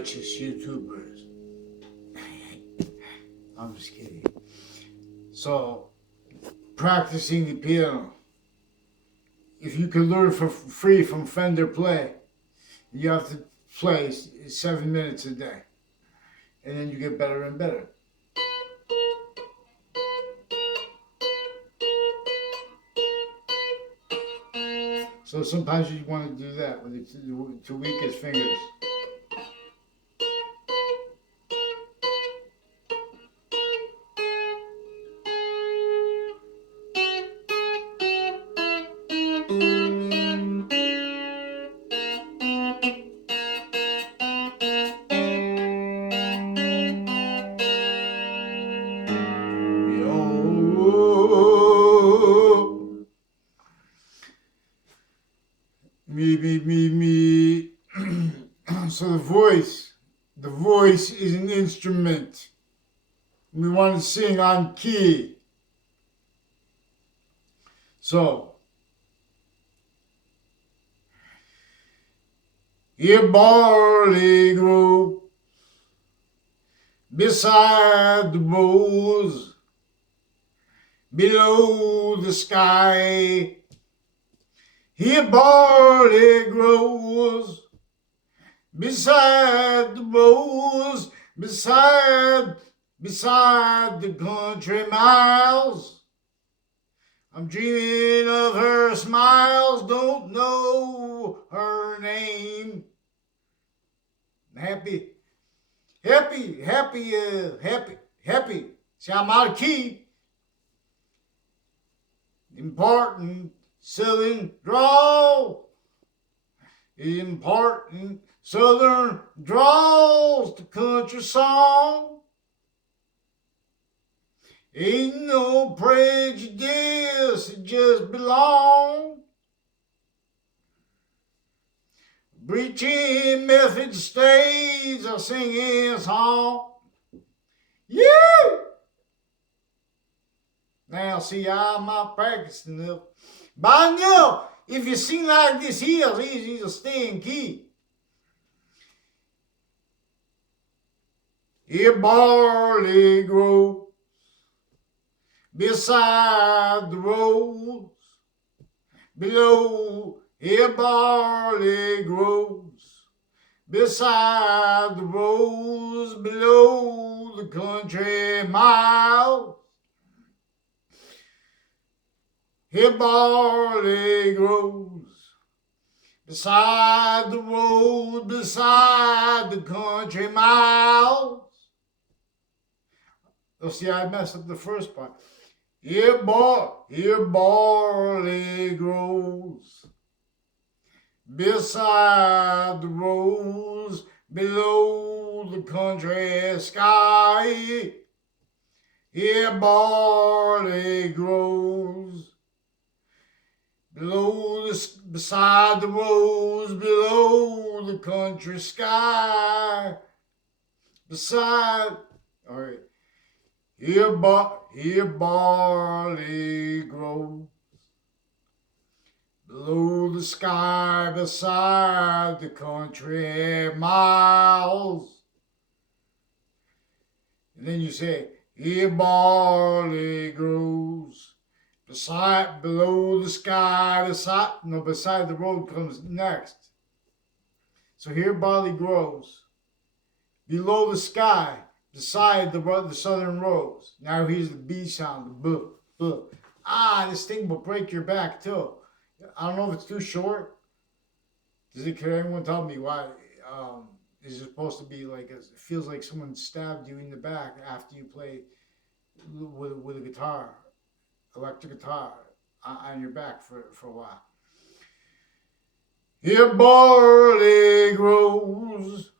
righteous YouTubers. I'm just kidding. So, practicing the piano. If you can learn for free from Fender Play, you have to play 7 minutes a day. And then you get better and better. So sometimes you want to do that with the two weakest fingers. Me. So the voice is an instrument. We want to sing on key. So, here barley grew beside the rows, below the sky. Here barley grows beside the rows, beside the country miles. I'm dreaming of her smiles, don't know her name. Happy. See, I'm out of key. Important Southern drawl. Important Southern draws the country song. Ain't no prejudice, it just belongs. Preaching method stays a singing song. Yeah! Now, see, I'm not practicing enough. But I know if you sing like this here, it's easy to stay in key. Here barley grows beside the roads, below. Here barley grows beside the roads, below the country miles. Here barley grows beside the road, beside the country miles. Oh, see, I messed up the first part. Here barley grows beside the roads, below the country sky. Here barley grows beside the roads, below the country sky. Beside, all right. Here barley grows below the sky, beside the country miles. And then you say, here barley grows below the sky, beside the road comes next. So here barley grows below the sky, beside the southern roads. Now here's the B sound, the B, B. This thing will break your back too. I don't know if it's too short. Can anyone tell me why? Is it supposed to be like, it feels like someone stabbed you in the back after you play with a guitar, electric guitar, on your back for a while. Here barley grows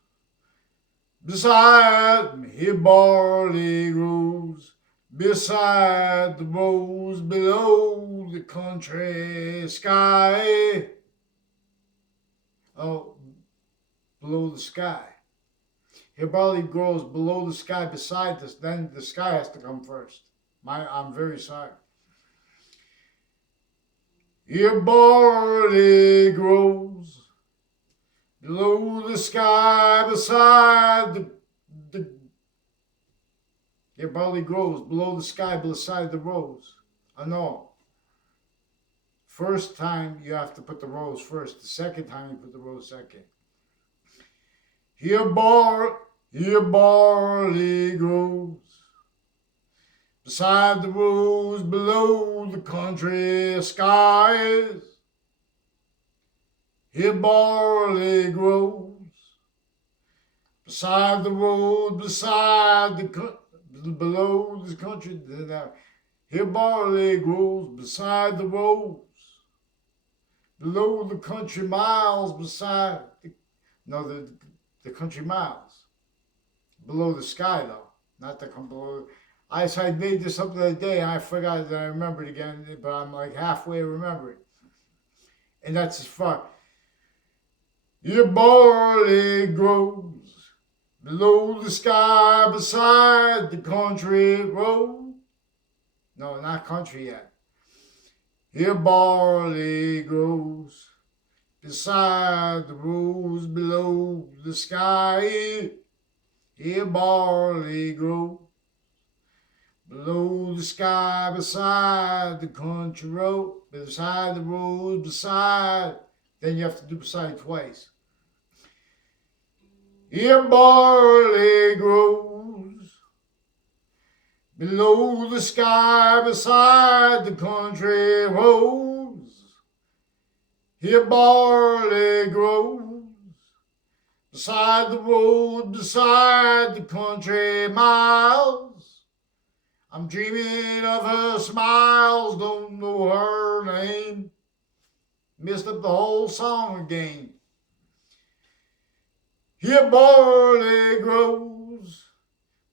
here barley grows beside the roads, below the country sky. Oh, below the sky. Here barley grows below the sky, beside this. Then the sky has to come first. I'm very sorry. Here barley grows below the sky, beside the your barley grows below the sky, beside the rose. I know. First time you have to put the rose first. The second time you put the rose second. Here barley grows beside the rose, below the country skies. Here barley grows beside the road, beside below the country. Here barley grows beside the roads, below the country miles, beside the country miles, below the sky though, not the below. I made this up the other day and I forgot that I remembered again, but I'm like halfway remembering, and that's as far. Here barley grows below the sky, beside the country road. No, not country yet. Here barley grows beside the rose, below the sky. Here barley grows below the sky, beside the country road, beside the rose, beside. Then you have to do beside twice. Here barley grows below the sky, beside the country roads. Here barley grows beside the road, beside the country miles. I'm dreaming of her smiles, don't know her name. Messed up the whole song again. Here barley grows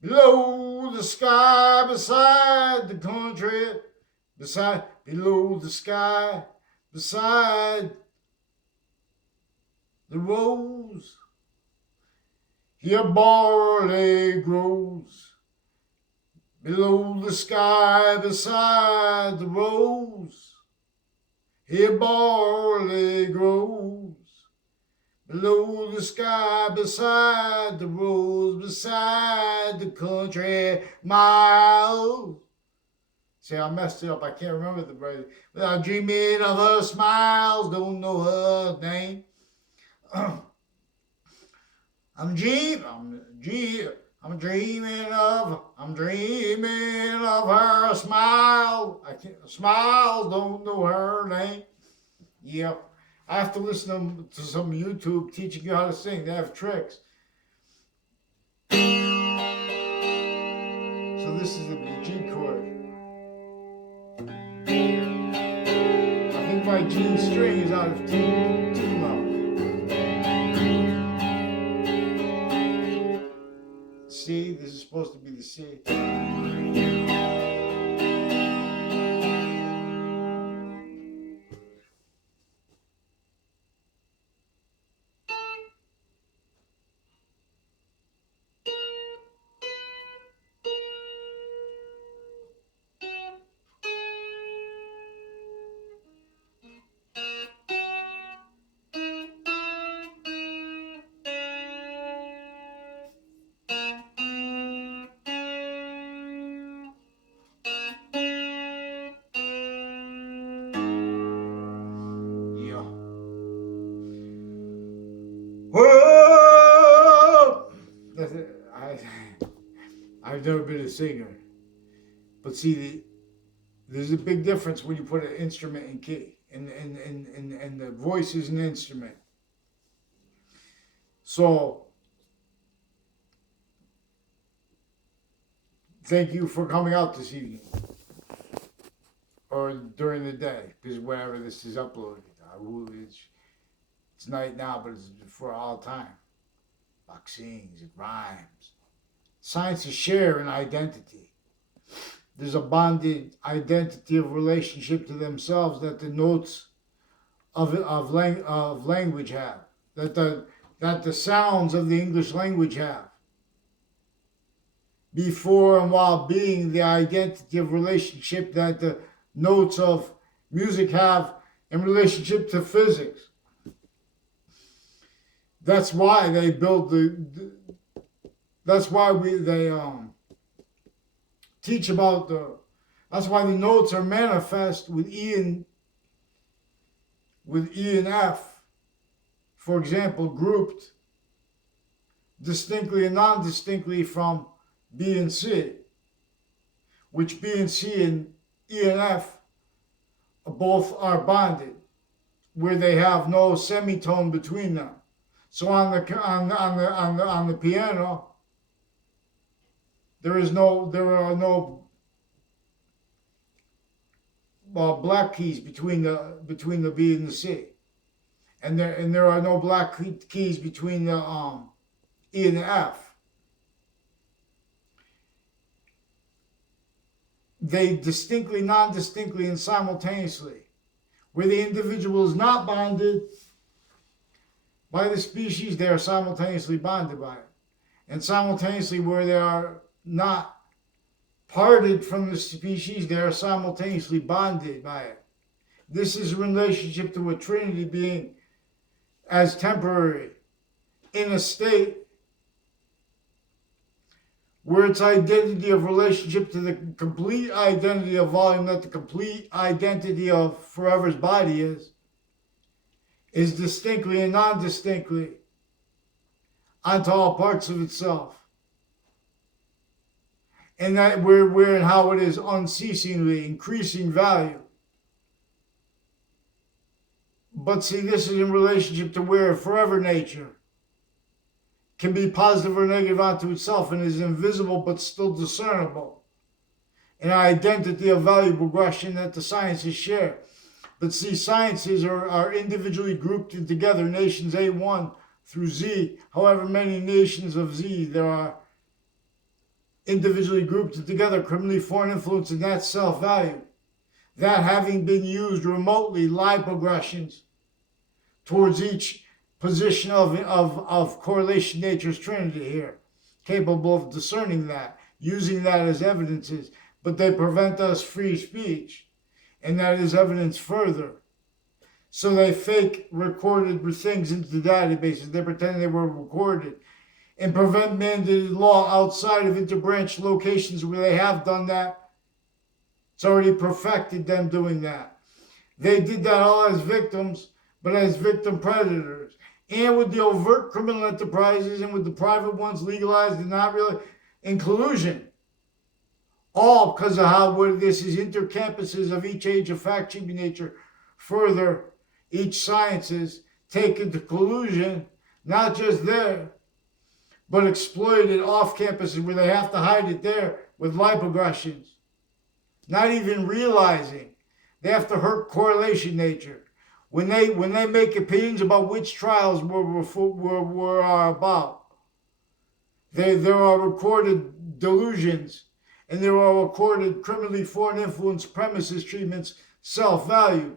below the sky, beside the country, below the sky, beside the rose. Here barley grows below the sky, beside the rose. Here barley grows below the sky, beside the rose, beside the country miles. See, I messed it up. I can't remember the verse. I'm dreaming of her smiles, don't know her name. I'm dreaming of her smile. Smiles, don't know her name. Yeah. I have to listen to some YouTube teaching you how to sing. They have tricks. So this is the G chord. I think my G string is out of tune now. C, this is supposed to be the C. Whoa! I've never been a singer, but see, there's a big difference when you put an instrument in key, and the voice is an instrument. So, thank you for coming out this evening, or during the day, because whenever this is uploaded, it's night now, but it's for all time. Bach sings, it rhymes. Sciences share an identity. There's a bonded identity of relationship to themselves that the notes of language have, that the sounds of the English language have. Before and while being the identity of relationship that the notes of music have in relationship to physics. That's why they build that's why they teach about that's why the notes are manifest with E and F, for example, grouped distinctly and non-distinctly from B and C, which B and C and E and F both are bonded, where they have no semitone between them. So on the piano, there are no black keys between the B and the C, and there are no black keys between the E and the F. They distinctly, non-distinctly, and simultaneously. Where the individual is not bonded by the species, they are simultaneously bonded by it. And simultaneously, where they are not parted from the species, they are simultaneously bonded by it. This is a relationship to a trinity being as temporary in a state where its identity of relationship to the complete identity of volume that the complete identity of forever's body is distinctly and non-distinctly onto all parts of itself. And that where and how it is unceasingly increasing value. But see, this is in relationship to where forever nature can be positive or negative onto itself and is invisible but still discernible. An identity of value progression that the sciences share. But see, sciences are individually grouped in together, nations A1 through Z, however many nations of Z there are individually grouped together, criminally foreign influence, and that's self-value. That having been used remotely, lie progressions towards each position of correlation nature's trinity here, capable of discerning that, using that as evidences, but they prevent us free speech, and that is evidence further. So they fake recorded things into the databases, they pretend they were recorded, and prevent mandated law outside of interbranch locations where they have done that. It's already perfected them doing that. They did that all as victims, but as victim predators. And with the overt criminal enterprises and with the private ones legalized and not really in collusion. All because of how this is intercampuses of each age of fact-shaping nature. Further, each sciences take into collusion, not just there, but exploited off campuses where they have to hide it there with lipoaggressions. Not even realizing they have to hurt correlation nature. When they make opinions about which trials were about, there are recorded delusions, and there are recorded criminally foreign influence premises treatments, self-value,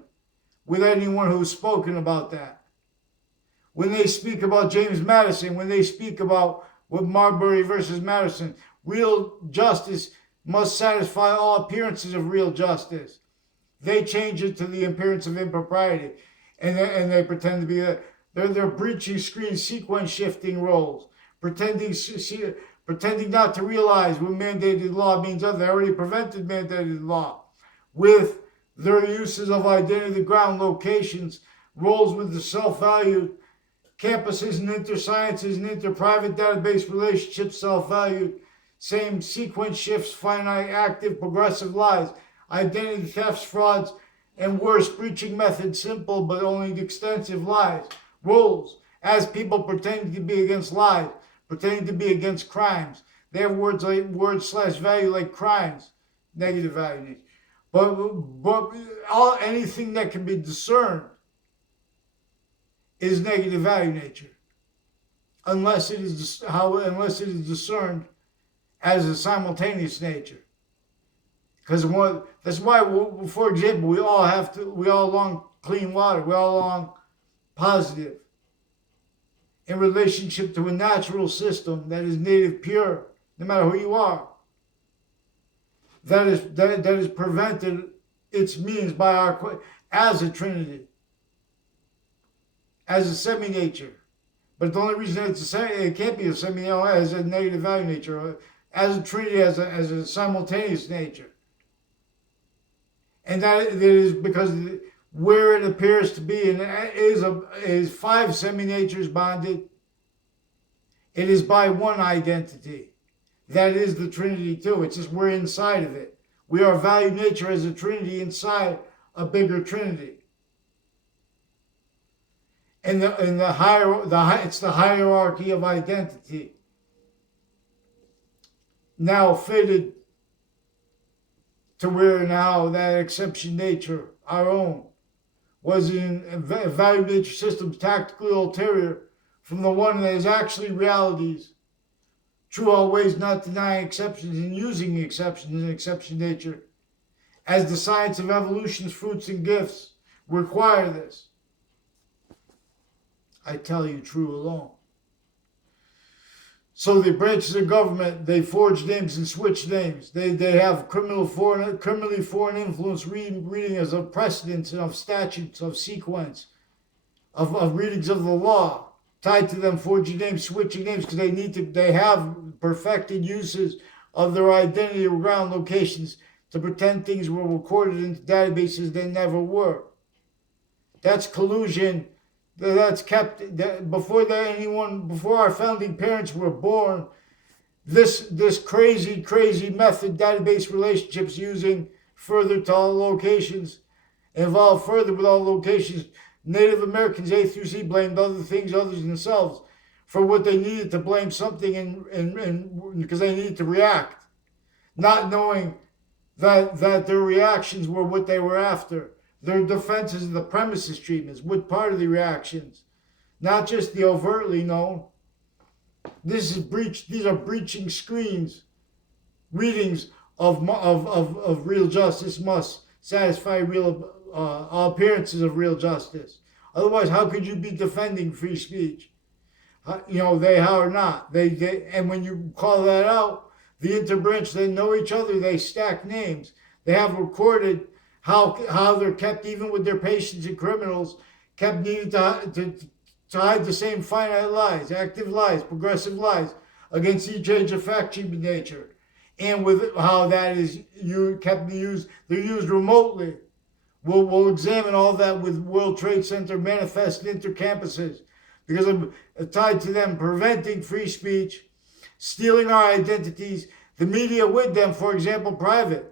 with anyone who's spoken about that. When they speak about James Madison, when they speak about with Marbury versus Madison, real justice must satisfy all appearances of real justice. They change it to the appearance of impropriety, and they pretend to be they're breaching screen sequence shifting roles, pretending not to realize what mandated law means. They already prevented mandated law with their uses of identity ground locations, roles with the self-valued campuses and intersciences and inter-private database relationships, self-valued, same sequence shifts, finite, active, progressive lies, identity thefts, frauds, and worse, breaching methods, simple but only extensive lies, roles, as people pretending to be against lies, pretending to be against crimes. They have words / value like crimes, negative value. But anything that can be discerned is negative value nature, unless it is discerned as a simultaneous nature. Because that's why, for example, we all long clean water, we all long positive in relationship to a natural system that is native pure, no matter who you are. That is prevented its means by as a trinity, as a semi-nature, But the only reason it can't be a semi as a negative value nature, as a trinity, as a simultaneous nature. And that is because where it appears to be, and is five semi-natures bonded, it is by one identity. That is the Trinity too. It's just we're inside of it. We are value nature as a Trinity inside a bigger Trinity. And it's the hierarchy of identity. Now fitted to where now that exception nature, our own, was in value nature systems tactically ulterior from the one that is actually realities, true always, not denying exceptions and using exceptions in exception nature, as the science of evolution's fruits and gifts require this. I tell you, true alone. So the branches of government, they forge names and switch names. They have criminally foreign influence reading as of precedents and of statutes, of sequence, of readings of the law, tied to them forging names, switching names, because they have perfected uses of their identity or ground locations to pretend things were recorded into databases they never were. That's collusion. That's kept before our founding parents were born. This crazy method, database relationships using further to all locations, involved further with all locations. Native Americans A through Z blamed other things other than themselves for what they needed to blame something and because they needed to react, not knowing that their reactions were what they were after. Their defenses and the premises treatments, what part of the reactions, not just the overtly known. These are breaching screens. Readings of real justice must satisfy all appearances of real justice. Otherwise, how could you be defending free speech? They are not. And when you call that out, the interbranch, they know each other. They stack names. They have recorded how they're kept, even with their patients and criminals, kept needing to hide the same finite lies, active lies, progressive lies against each age of fact human nature, and with how that is they're used remotely. We'll examine all that with World Trade Center manifest intercampuses, because I'm tied to them preventing free speech, stealing our identities, the media with them, for example, private.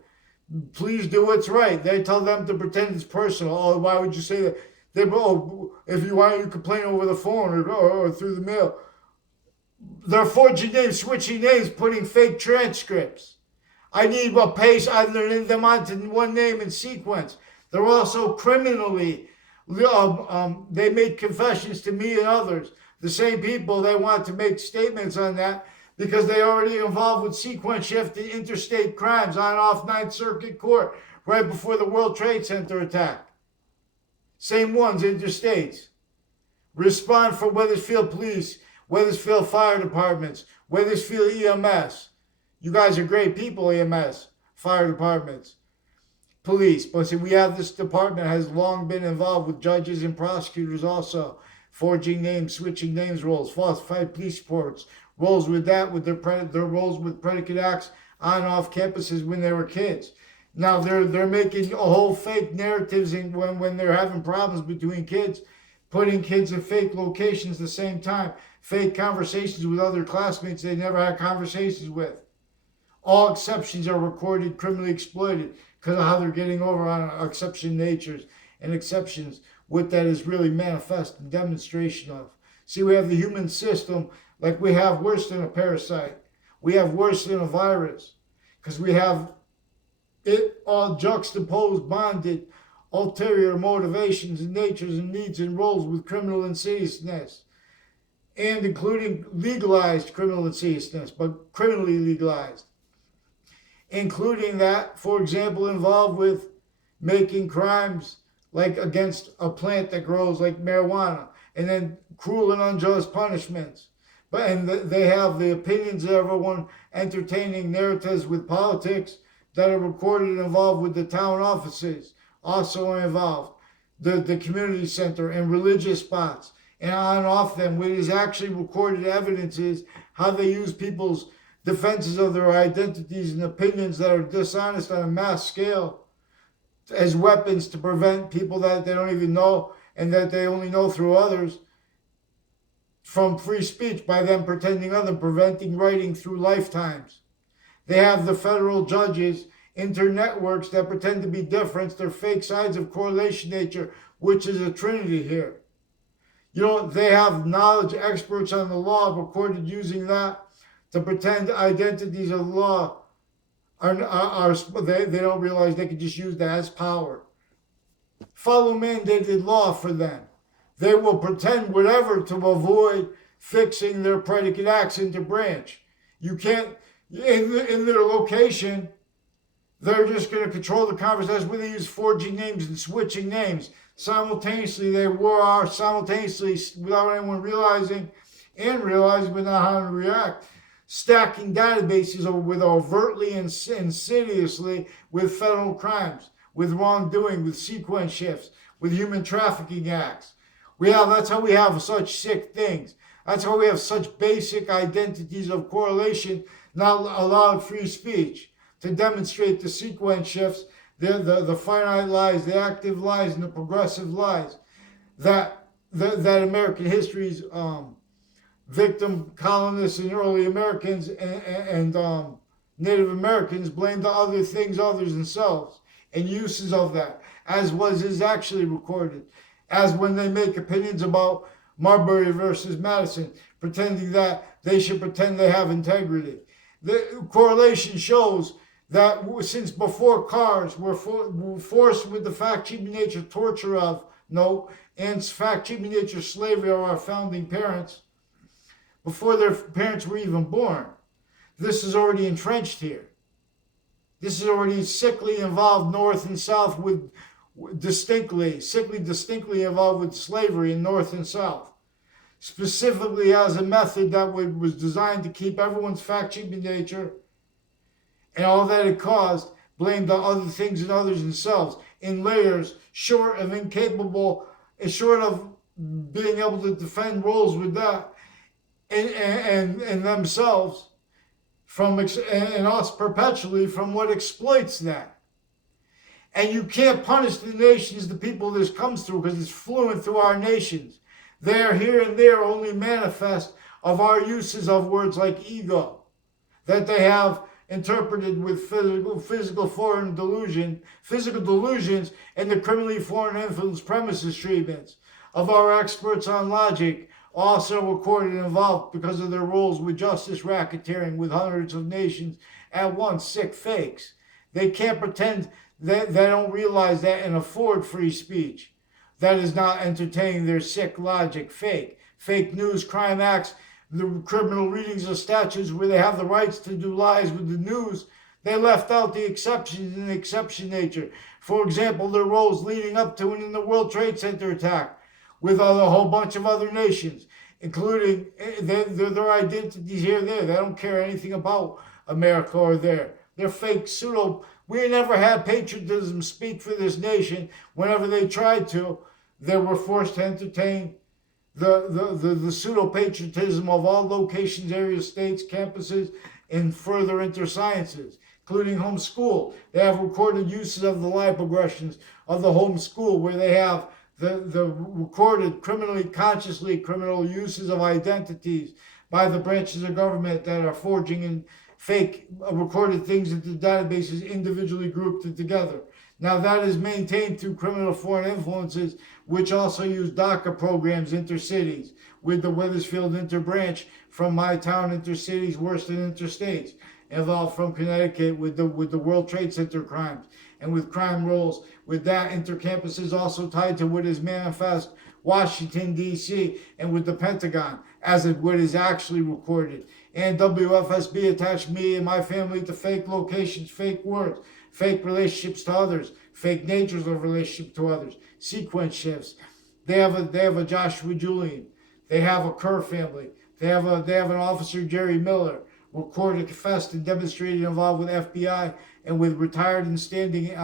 Please do what's right. They tell them to pretend it's personal. Oh, why would you say that? If you want, you complain over the phone or through the mail. They're forging names, switching names, putting fake transcripts. I need a paste other them onto one name in sequence. They're also criminally, they made confessions to me and others. The same people, they want to make statements on that, because they already involved with sequence shift and interstate crimes on and off Ninth Circuit Court right before the World Trade Center attack. Same ones, interstates. Respond for Wethersfield Police, Wethersfield Fire Departments, Wethersfield EMS. You guys are great people, EMS, fire departments, police. But see, we have this department has long been involved with judges and prosecutors also, forging names, switching names roles, falsified police reports, roles with that, with their roles with predicate acts on and off campuses when they were kids. Now they're making a whole fake narratives when they're having problems between kids, putting kids in fake locations at the same time, fake conversations with other classmates they never had conversations with. All exceptions are recorded, criminally exploited, because of how they're getting over on exception natures and exceptions, what that is really manifest and demonstration of. See, we have the human system. Like we have worse than a parasite. We have worse than a virus. Because we have it all juxtaposed, bonded, ulterior motivations and natures and needs and roles with criminal insidiousness. And including legalized criminal insidiousness, but criminally legalized. Including that, for example, involved with making crimes like against a plant that grows like marijuana, and then cruel and unjust punishments. And they have the opinions of everyone, entertaining narratives with politics that are recorded and involved with the town offices, also involved, the community center and religious spots, and on and off them. What is actually recorded evidence is how they use people's defenses of their identities and opinions that are dishonest on a mass scale as weapons to prevent people that they don't even know and that they only know through others from free speech by them pretending other, preventing writing through lifetimes. They have the federal judges, internetworks that pretend to be different. They're fake sides of correlation nature, which is a trinity here. They have knowledge experts on the law recorded using that to pretend identities of the law they don't realize they can just use that as power. Follow mandated law for them. They will pretend whatever to avoid fixing their predicate acts into branch. You can't, in their location, they're just going to control the conversation where they use forging names and switching names. Simultaneously, without anyone realizing but not how to react, stacking databases with overtly and insidiously with federal crimes, with wrongdoing, with sequence shifts, with human trafficking acts. That's how we have such sick things. That's how we have such basic identities of correlation, not allowed free speech, to demonstrate the sequence shifts, the finite lies, the active lies, and the progressive lies that American history's victim colonists and early Americans and Native Americans blamed the other things others themselves and uses of that, as is actually recorded, as when they make opinions about Marbury versus Madison, pretending that they should pretend they have integrity. The correlation shows that since before cars were forced with the fact-cheating nature torture of, and fact-cheating nature slavery of our founding parents, before their parents were even born, this is already entrenched here. This is already sickly involved North and South with distinctly involved with slavery in North and South, specifically as a method that was designed to keep everyone's fact-cheating nature and all that it caused blamed on other things and others themselves in layers short of being able to defend roles with that and themselves and us perpetually from what exploits that. And you can't punish the nations, the people this comes through, because it's fluent through our nations. They are here and there only manifest of our uses of words like ego, that they have interpreted with physical delusions, and the criminally foreign influence premises treatments of our experts on logic, also recorded and involved because of their roles with justice racketeering with hundreds of nations at once, sick fakes. They can't pretend that they don't realize that and afford free speech. That is not entertaining their sick logic. Fake news, crime acts, the criminal readings of statutes where they have the rights to do lies with the news. They left out the exceptions in the exception nature. For example, their roles leading up to and in the World Trade Center attack with a whole bunch of other nations, including their identities here and there. They don't care anything about America or they're fake pseudo. We never had patriotism speak for this nation. Whenever they tried to, they were forced to entertain the pseudo-patriotism of all locations, areas, states, campuses, and further intersciences, including homeschool. They have recorded uses of the lie progressions of the homeschool, where they have the recorded criminal uses of identities by the branches of government that are forging and fake recorded things into databases individually grouped together. Now that is maintained through criminal foreign influences, which also use DACA programs intercities, with the Wethersfield interbranch from my town intercities, Worston interstates, involved from Connecticut with the World Trade Center crimes, and with crime rolls with that intercampuses also tied to what is manifest Washington, D.C., and with the Pentagon, as what is actually recorded. And WFSB attached me and my family to fake locations, fake words, fake relationships to others, fake natures of relationship to others, sequence shifts. They have a Joshua Julian. They have a Kerr family. They have an officer, Jerry Miller, recorded, confessed, and demonstrated involved with FBI and with retired and standing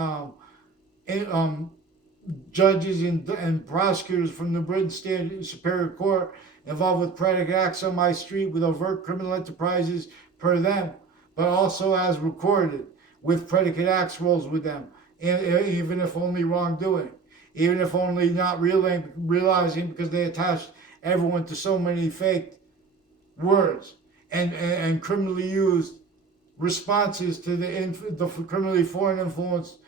judges and prosecutors from the Britain State Superior Court involved with predicate acts on my street with overt criminal enterprises per them, but also as recorded with predicate acts rolls with them, even if only wrongdoing, even if only not realizing because they attached everyone to so many fake words and criminally used responses to the criminally foreign influenced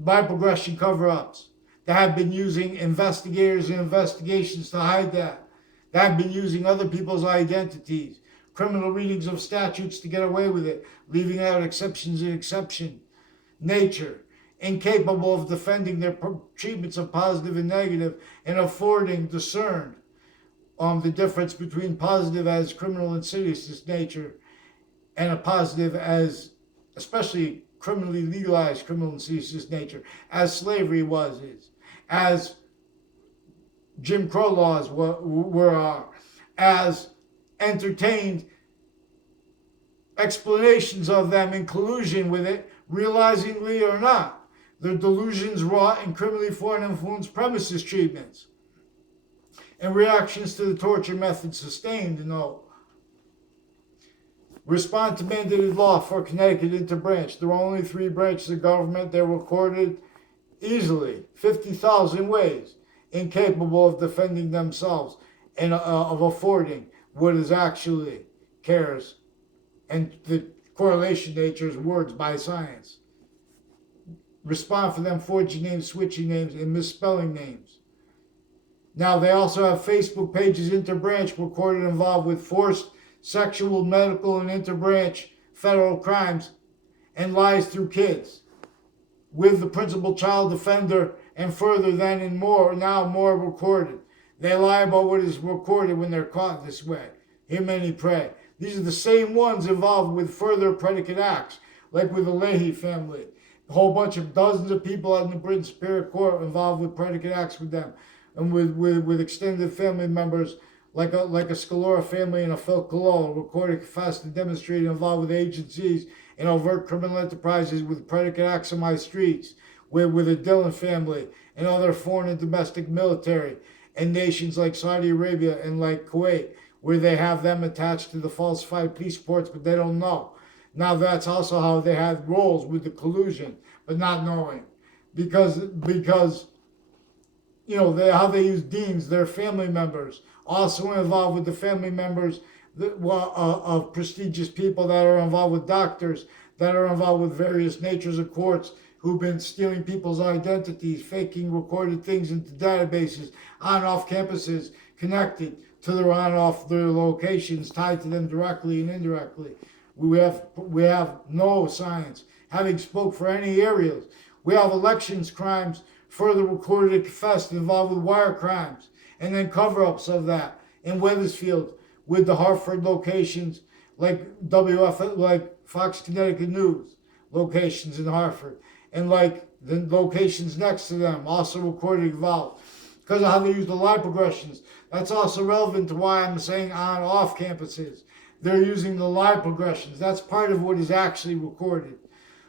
by progression cover-ups that have been using investigators and investigations to hide that have been using other people's identities, criminal readings of statutes to get away with it, leaving out exceptions in exception nature, incapable of defending their treatments of positive and negative, and affording discerned the difference between positive as criminal insidious nature and a positive as especially criminally legalized criminal insidious nature, as slavery is, as Jim Crow laws were as entertained explanations of them in collusion with it, realizingly or not. Their delusions wrought in criminally foreign influenced premises treatments and reactions to the torture methods sustained in all. Respond to mandated law for Connecticut interbranch. There are only 3 branches of government that were recorded easily, 50,000 ways, incapable of defending themselves and of affording what is actually cares and the correlation nature's words by science. Respond for them forging names, switching names, and misspelling names. Now they also have Facebook pages interbranch recorded involved with forced sexual, medical, and interbranch federal crimes and lies through kids with the principal child defender and further than and more, now more recorded. They lie about what is recorded when they're caught this way. Hear many pray. These are the same ones involved with further predicate acts, like with the Leahy family. A whole bunch of dozens of people in the Britain Superior Court involved with predicate acts with them, and with extended family members like a Scalora family and a Phil Cololo, recorded, confessed, and demonstrated involved with agencies and overt criminal enterprises with predicate acts on my streets, with the Dillon family and other foreign and domestic military, and nations like Saudi Arabia and like Kuwait, where they have them attached to the falsified police reports, but they don't know. Now that's also how they had roles with the collusion, but not knowing, because you know how they use deans, their family members, also involved with the family members of prestigious people that are involved with doctors, that are involved with various natures of courts, who've been stealing people's identities, faking recorded things into databases on off campuses, connected to their on off their locations, tied to them directly and indirectly. We have no science having spoke for any areas. We have elections crimes further recorded and confessed involved with wire crimes, and then cover-ups of that in Wethersfield with the Hartford locations, like like Fox Connecticut News locations in Hartford, and like the locations next to them also recorded involved because of how they use the lie progressions. That's also relevant to why I'm saying on off campuses. They're using the lie progressions. That's part of what is actually recorded.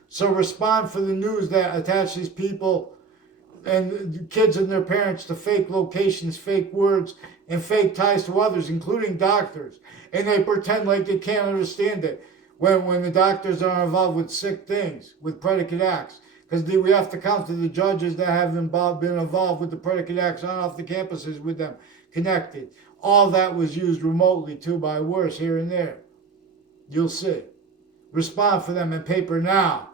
So respond for the news that attaches people and kids and their parents to fake locations, fake words, and fake ties to others, including doctors. And they pretend like they can't understand it when the doctors are involved with sick things, with predicate acts. Because we have to count to the judges that have been involved with the predicate acts on off the campuses with them, connected. All that was used remotely too by worse here and there. You'll see. Respond for them in paper now.